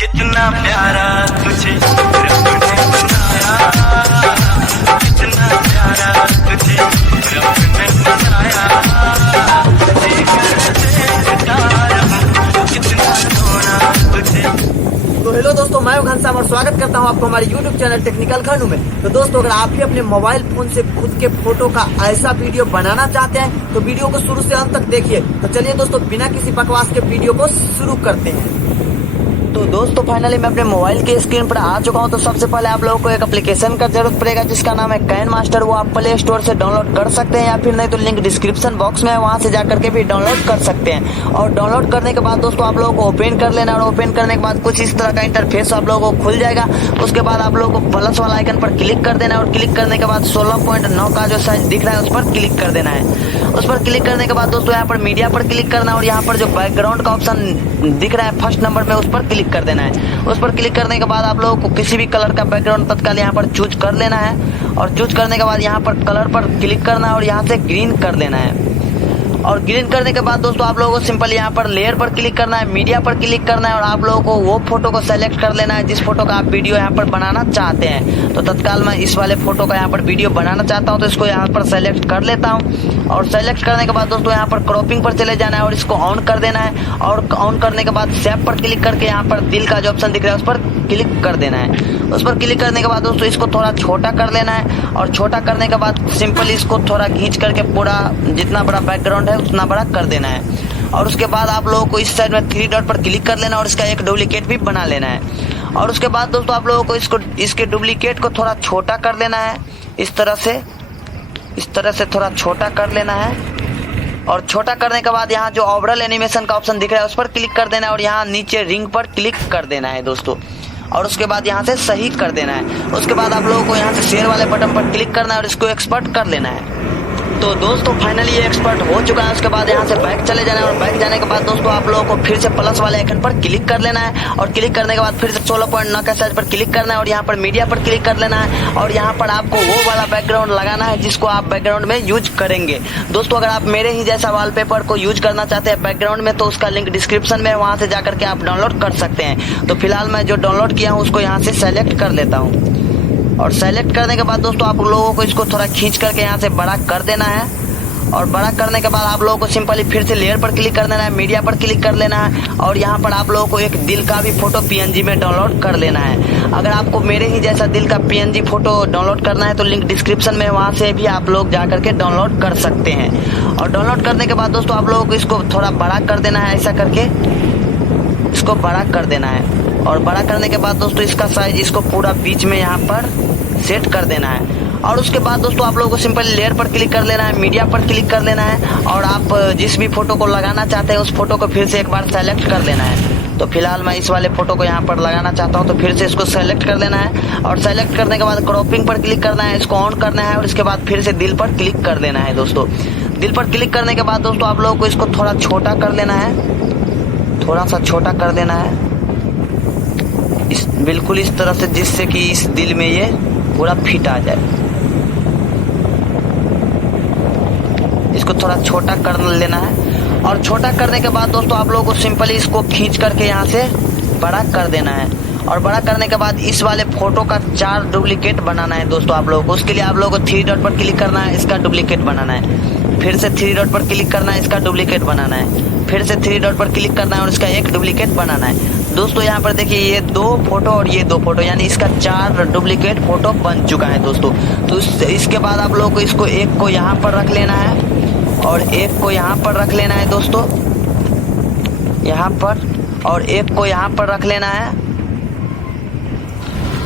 कितना प्यारा तुझे रब ने बनाया, कितना प्यारा तुझे रब ने बनाया, देखता रहूं कितना सोना तुझे। तो हेलो दोस्तों, मैं घनश्याम और स्वागत करता हूं आपको हमारे YouTube चैनल टेक्निकल खानू में। तो दोस्तों, अगर आप भी अपने मोबाइल फोन से खुद के फोटो का ऐसा वीडियो बनाना चाहते हैं तो वीडियो को शुरू से अंत तक देखिए। तो चलिए दोस्तों, बिना किसी बकवास के वीडियो को शुरू करते हैं। तो दोस्तों, फाइनली मैं अपने मोबाइल के स्क्रीन पर आ चुका हूं। तो सबसे पहले आप लोगों को एक एप्लीकेशन का जरूरत पड़ेगा जिसका नाम है काइनमास्टर। वो आप प्ले स्टोर से डाउनलोड कर सकते हैं या फिर नहीं तो लिंक डिस्क्रिप्शन बॉक्स में है, वहां से जाकर के भी डाउनलोड कर सकते हैं। और डाउनलोड करने के बाद दोस्तों आप लोगों को ओपन कर लेना, और ओपन करने के बाद कुछ इस तरह का इंटरफेस आप लोगों को खुल जाएगा। उसके बाद आप लोगों को प्लस वाला आइकन पर क्लिक कर देना है, और क्लिक करने के बाद 16.9 का जो साइज दिख रहा है उस पर क्लिक कर देना है। उस पर क्लिक करने के बाद दोस्तों यहाँ पर मीडिया पर क्लिक करना है, और यहाँ पर जो बैकग्राउंड का ऑप्शन दिख रहा है फर्स्ट नंबर में उस पर क्लिक कर देना है। उस पर क्लिक करने के बाद आप लोगों को किसी भी कलर का बैकग्राउंड तत्काल यहाँ पर चूज कर लेना है, और चूज करने के बाद यहाँ पर कलर पर क्लिक करना है और यहाँ से ग्रीन कर देना है। और ग्रीन करने के बाद दोस्तों आप लोगों को सिंपल यहाँ पर लेयर पर क्लिक करना है, मीडिया पर क्लिक करना है, और आप लोगों को वो फोटो को सेलेक्ट कर लेना है जिस फोटो का आप वीडियो यहाँ पर बनाना चाहते हैं। तो तत्काल मैं इस वाले फोटो का यहाँ पर वीडियो बनाना चाहता हूँ, तो इसको यहाँ पर सेलेक्ट कर लेता हूँ। और सेलेक्ट करने के बाद दोस्तों यहाँ पर क्रॉपिंग पर चले जाना है और इसको ऑन कर देना है। और ऑन करने के बाद शेप पर क्लिक करके यहाँ पर दिल का जो ऑप्शन दिख रहा है उस पर क्लिक कर देना है। उस पर क्लिक करने के बाद दोस्तों इसको थोड़ा छोटा कर लेना है, और छोटा करने के बाद सिंपली इसको थोड़ा खींच करके पूरा जितना बड़ा बैकग्राउंड है उतना बड़ा कर देना है। और उसके बाद आप लोगों को इस साइड में 3 डॉट पर क्लिक कर लेना और इसका एक डुप्लीकेट भी बना लेना है। और उसके बाद दोस्तों आप लोगों को इसके डुप्लीकेट को थोड़ा छोटा कर लेना है, इस तरह से थोड़ा छोटा कर लेना है। और छोटा करने के बाद यहाँ जो ओवरऑल एनिमेशन का ऑप्शन दिख रहा है उस पर क्लिक कर देना है, और यहाँ नीचे रिंग पर क्लिक कर देना है दोस्तों। और उसके बाद यहाँ से सही कर देना है। उसके बाद आप लोगों को यहाँ से शेयर वाले बटन पर क्लिक करना है और इसको एक्सपर्ट कर लेना है। तो दोस्तों फाइनली ये एक्सपर्ट हो चुका है। उसके बाद यहाँ से बैक चले जाना है, और बैक जाने के बाद दोस्तों आप लोगों को फिर से प्लस वाले आइकन पर क्लिक कर लेना है, और क्लिक करने के बाद फिर से 16.9 का साइज पर क्लिक करना है, और यहाँ पर मीडिया पर क्लिक कर लेना है। और यहाँ पर आपको वो वाला बैकग्राउंड लगाना है जिसको आप बैकग्राउंड में यूज करेंगे। दोस्तों अगर आप मेरे ही जैसा वॉलपेपर को यूज करना चाहते हैं बैकग्राउंड में, तो उसका लिंक डिस्क्रिप्शन में है, वहां से जाकर के आप डाउनलोड कर सकते हैं। तो फिलहाल मैं जो डाउनलोड किया हूँ उसको यहाँ से सेलेक्ट कर लेता हूँ। और सेलेक्ट करने के बाद दोस्तों आप लोगों को इसको थोड़ा खींच करके यहाँ से बड़ा कर देना है। और बड़ा करने के बाद आप लोगों को सिंपली फिर से लेयर पर क्लिक कर देना है, मीडिया पर क्लिक कर लेना है, और यहाँ पर आप लोगों को एक दिल का भी फोटो PNG में डाउनलोड कर लेना है। अगर आपको मेरे ही जैसा दिल का PNG फोटो डाउनलोड करना है तो लिंक डिस्क्रिप्शन में, वहाँ से भी आप लोग जा करके डाउनलोड कर सकते हैं। और डाउनलोड करने के बाद दोस्तों आप लोगों को इसको थोड़ा बड़ा कर देना है, ऐसा करके इसको बड़ा कर देना है। और बड़ा करने के बाद दोस्तों इसका साइज इसको पूरा बीच में यहाँ पर सेट कर देना है। और उसके बाद दोस्तों आप लोगों को सिंपल लेयर पर क्लिक कर लेना है, मीडिया पर क्लिक कर लेना है, और आप जिस भी फोटो को लगाना चाहते हैं उस फोटो को फिर से एक बार सेलेक्ट कर लेना है। तो फिलहाल मैं इस वाले फोटो को यहाँ पर लगाना चाहता हूँ, तो फिर से इसको सेलेक्ट कर लेना है। और सेलेक्ट करने के बाद क्रॉपिंग पर क्लिक करना है, इसको ऑन करना है, और इसके बाद फिर से दिल पर क्लिक कर देना है दोस्तों। दिल पर क्लिक करने के बाद दोस्तों आप लोगों को इसको थोड़ा छोटा कर लेना है, थोड़ा सा छोटा कर देना है बिल्कुल इस तरह से, जिससे कि इस दिल में ये पूरा फिट आ जाए। इसको थोड़ा छोटा कर लेना है। और छोटा करने के बाद दोस्तों आप लोगों को सिंपली इसको खींच करके यहाँ से बड़ा कर देना है। और बड़ा करने के बाद इस वाले फोटो का 4 डुप्लीकेट बनाना है दोस्तों आप लोगों को। उसके लिए आप लोगों को 3 डॉट पर क्लिक करना है, इसका डुप्लीकेट बनाना है। फिर से 3 डॉट पर क्लिक करना है, इसका डुप्लीकेट बनाना है। फिर से 3 डॉट पर क्लिक करना है और इसका एक डुप्लीकेट बनाना है। दोस्तों यहाँ पर देखिए ये 2 फोटो और ये 2 फोटो, यानी इसका 4 डुप्लीकेट फोटो बन चुका है दोस्तों। तो इसके बाद आप लोगों को इसको एक को यहाँ पर रख लेना है, और एक को यहाँ पर रख लेना है दोस्तों, यहाँ पर, और एक को यहाँ पर रख लेना है,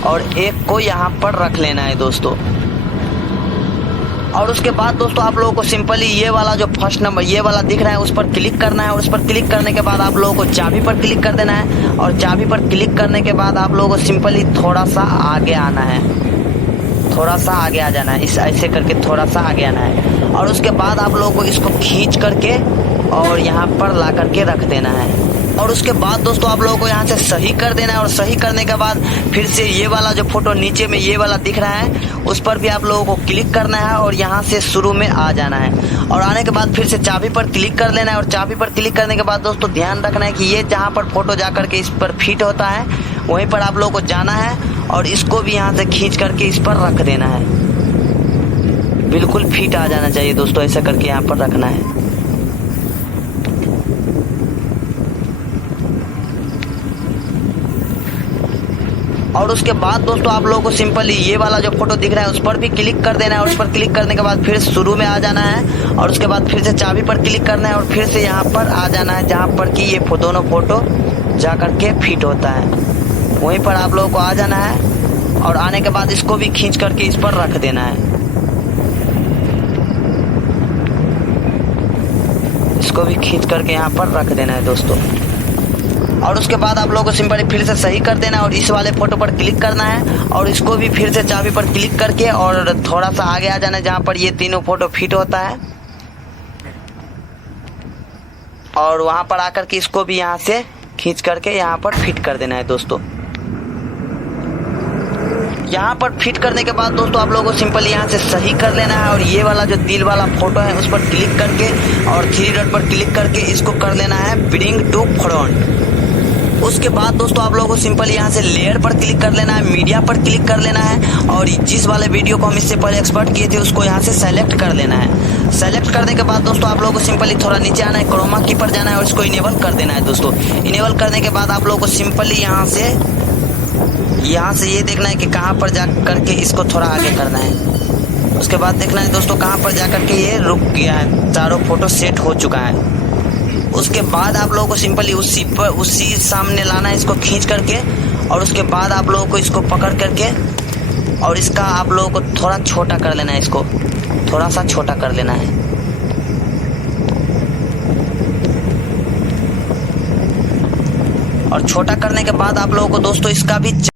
और एक को यहाँ पर रख लेना है दोस्तों। और उसके बाद दोस्तों आप लोगों को सिंपली ये वाला जो फर्स्ट नंबर ये वाला दिख रहा है उस पर क्लिक करना है, और उस पर क्लिक करने के बाद आप लोगों को चाबी पर क्लिक कर देना है। और चाबी पर क्लिक करने के बाद आप लोगों को सिंपली थोड़ा सा आगे आना है, थोड़ा सा आगे आ जाना है, इस ऐसे करके थोड़ा सा आगे आना है। और उसके बाद आप लोगों को इसको खींच करके और यहाँ पर ला करके रख देना है। और उसके बाद दोस्तों आप लोगों को यहाँ से सही कर देना है, और सही करने के बाद फिर से ये वाला जो फोटो नीचे में ये वाला दिख रहा है उस पर भी आप लोगों को क्लिक करना है, और यहाँ से शुरू में आ जाना है। और आने के बाद फिर से चाबी पर क्लिक कर लेना है, और चाबी पर क्लिक करने के बाद दोस्तों ध्यान रखना है कि ये जहाँ पर फोटो जा करके इस पर फिट होता है वहीं पर आप लोगों को जाना है और इसको भी यहाँ से खींच करके इस पर रख देना है। बिल्कुल फिट आ जाना चाहिए दोस्तों, ऐसा करके यहाँ पर रखना है। और उसके बाद दोस्तों आप लोगों को सिंपली ये वाला जो फोटो दिख रहा है उस पर भी क्लिक कर देना है। और उस पर क्लिक करने के बाद फिर शुरू में आ जाना है और उसके बाद फिर से चाबी पर क्लिक करना है और फिर से यहाँ पर आ जाना है जहाँ पर कि ये दोनों फोटो जा करके फिट होता है। वहीं पर आप लोगों को आ जाना है और आने के बाद इसको भी खींच करके इस पर रख देना है। इसको भी खींच करके यहाँ पर रख देना है दोस्तों। और उसके बाद आप लोगों को सिंपली फिर से सही कर देना है और इस वाले फोटो पर क्लिक करना है और इसको भी फिर से चाबी पर क्लिक करके और थोड़ा सा आगे आ जाना है जहाँ पर ये तीनों फोटो फिट होता है। और वहाँ पर आकर के इसको भी यहाँ से खींच करके यहाँ पर फिट कर देना है दोस्तों। यहाँ पर फिट करने के बाद दोस्तों आप लोगों को सिंपली यहाँ से सही कर लेना है और ये वाला जो दिल वाला फोटो है उस पर क्लिक करके और 3 डॉट पर क्लिक करके इसको कर लेना है ब्रिंग टू फ्रंट। उसके बाद दोस्तों आप लोगों को सिंपली यहाँ से लेयर पर क्लिक कर लेना है, मीडिया पर क्लिक कर लेना है और जिस वाले वीडियो को हम इससे पहले एक्सपोर्ट किए थे उसको यहाँ से सेलेक्ट कर लेना है। सेलेक्ट करने के बाद दोस्तों आप लोगों को सिंपली थोड़ा नीचे आना है, क्रोमा की पर जाना है और इसको इनेबल कर देना है दोस्तों। इनेबल करने के बाद आप लोगों को सिंपली यहाँ से ये देखना है कि कहाँ पर जा करके इसको थोड़ा आगे करना है। उसके बाद देखना है दोस्तों कहाँ पर जा करके ये रुक गया है, चारों फोटो सेट हो चुका है। उसके बाद आप लोगों को सिंपली उसी सामने लाना है इसको खींच करके और उसके बाद आप लोगों को इसको पकड़ करके और इसका आप लोगों को थोड़ा छोटा कर लेना है, इसको थोड़ा सा छोटा कर लेना है। और छोटा करने के बाद आप लोगों को दोस्तों इसका भी